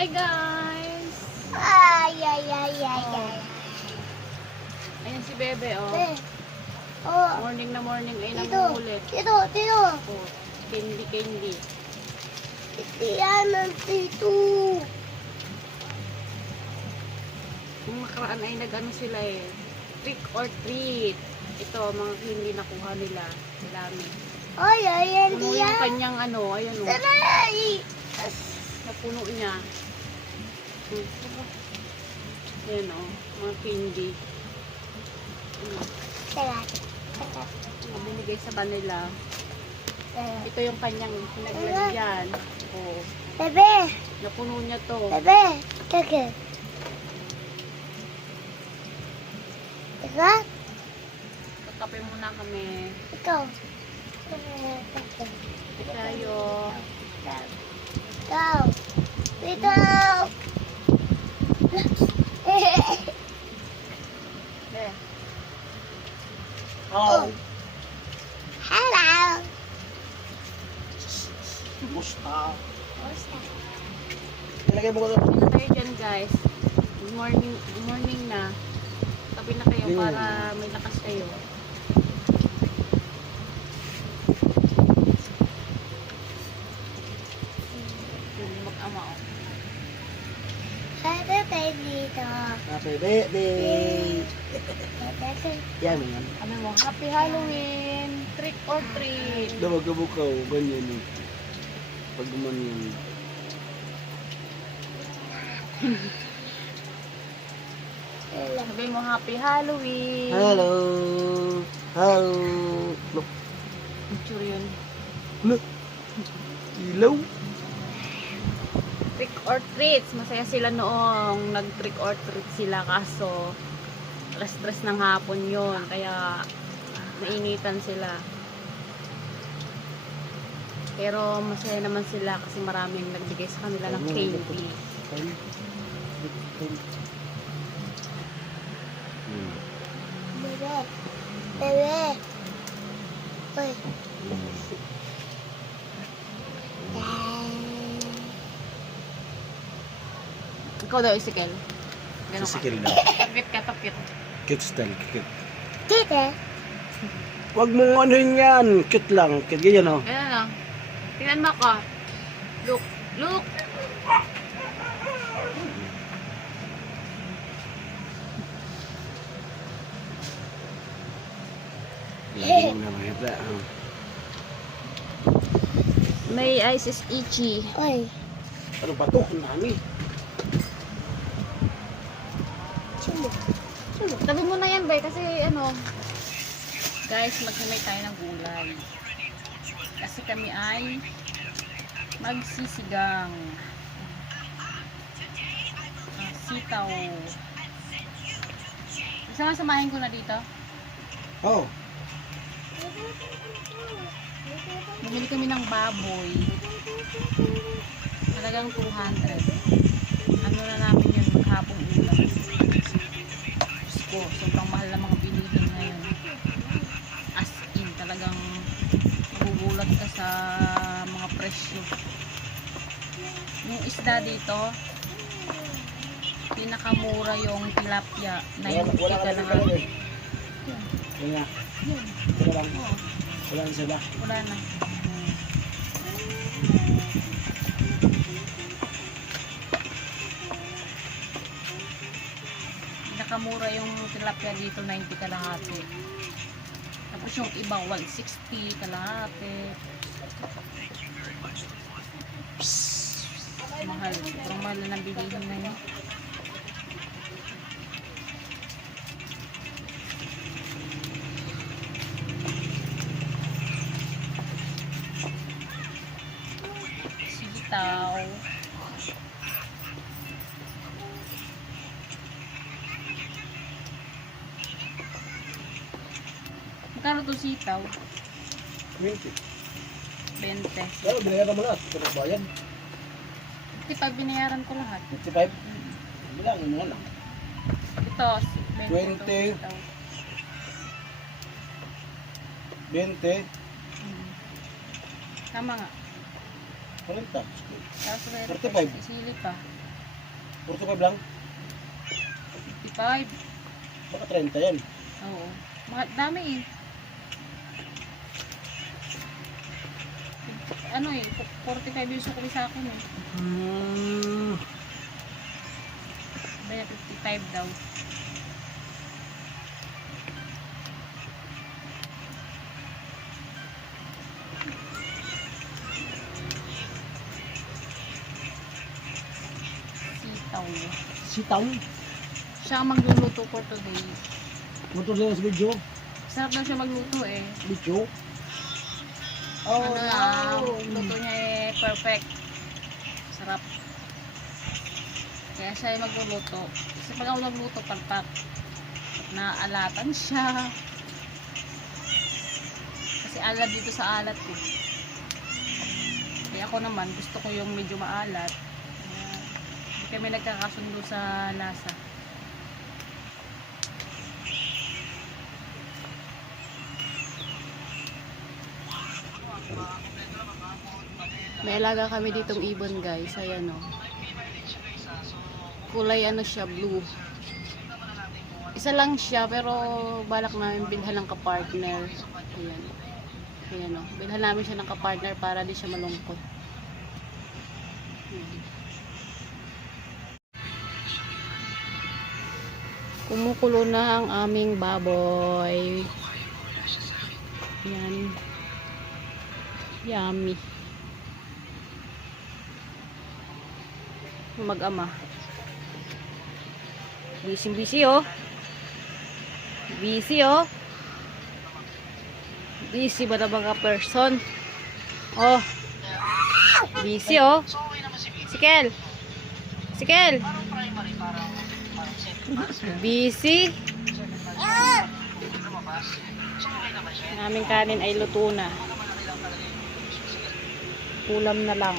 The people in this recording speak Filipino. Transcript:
Hi guys! Ay, ay, ay, ay, ay. Ayan si Bebe, oh. Oh, Morning na morning ay dito, nangungulit. dito, dito. Oh, candy. Yan ang dito. Nung nakaraan ay nag-ano sila eh. Trick or treat. Ito, mga hindi nakuha nila. Dami. Ay, ay, yan Puno yung diyan. kanyang ano, ayan oh. Taray. Napuno niya. Ayan oh, mga candy. Tara, Mga binigay sa kanila. tara. Ito yung kanyang pinaglagyan. Oh, Bebe, napuno niya to. bebe, teka. Teka, Kakape muna kami. ikaw. Kape tayo. Ikaw. Dito. Eh, Oh. Hello. Musta? Kumusta? Ilagay mo ko doon. Hindi na tayo dyan guys. Good morning na. Tabi na kayo para may lakas kayo. Yun, mag-ama oh. Happy tayo dito. Happy birthday! Yan yan. Ano mo, Happy Halloween! Trick or treat! Dawag ka bukaw, ganyan eh. Pag gumanyan. Sabi mo, Happy Halloween! Hello! Hello! Look! Picture yun. Look! Ilaw! Trick or treats. Masaya sila noong nag-trick or treat sila kaso stress ng hapon yon kaya nainitan sila. Pero masaya naman sila kasi maraming nagbigay sa kanila ng candy. Bebe. Bebe. Uy. Ikaw daw, Isikel. Ganun ka. Sisikil na. Tapit ka, tapit. Cute style. Cute. Tite. Huwag mong ano yan. Cute lang. Cute ganyan oh. Ganun lang. Tingnan mo ko. Look. Look. Lagi mo naman ito. May eyes is itchy. Uy. Ano ba ito? Ang dami. Tabi mo na yan, bay. Kasi ano, guys, magsimay tayo ng gulay. Kasi kami ay magsisigang. Sitaw. Samahin ko na dito. Oh. Bumili kami ng baboy. Talagang 200. Ano na namin yun, maghapong ulam. Diyos ko, sobrang mahal na mga bilihin ngayon. As in, talagang magugulat ka sa mga presyo. Yung isda dito, pinakamura yung tilapia, 90 ka lang. Yan nga. Yun. Wala lang. Oo, Wala na sila. wala na. Nakamura yung tilapia dito, 90 kalahati. Tapos yung iba, 160 kalahati. Mahal. Sobrang mahal na ng bilihin na yun. Sitaw. Magkano to sitaw? 20. 20. Pero binayaran mo na. Ito na bayan. Kasi pag binayaran ko lahat. 55. Bilang mo lang. Ito, 20. 20. 20. Tama nga. 40. Tapos may 35. sili pa. 45 lang. 55. Baka 30 yan. Oo. Dami eh. Ano eh, 45 yung sukli sa akin eh. Kaya 55 daw. Sitaw. Sitaw. Siya ang magluluto for today. Motor na sa video. Sarap daw siya magluto eh. Video. Oh, luto niya eh perfect. Sarap. Kaya siya yung magluluto. Kasi pag ako nagluto, pagpat naalatan siya. Kasi alat dito sa alat ko. Kaya ako naman, gusto ko yung medyo maalat. Kaya hindi kami nagkakasundo sa lasa. May alaga kami ditong ibon guys. Ayan o. Kulay ano siya, blue. Isa lang siya pero balak namin bilhan ng kapartner. Ayan. Ayan o. Bilhan namin siya ng kapartner para di siya malungkot. Ayan. Kumukulo na ang aming baboy. Ayan. Yummy. Mag-ama. Busy oh. Busy oh. Busy ba na mga person? Oh. Busy oh. Sikel. Sikel. Busy. Naming kanin ay luto na. Ulam na lang.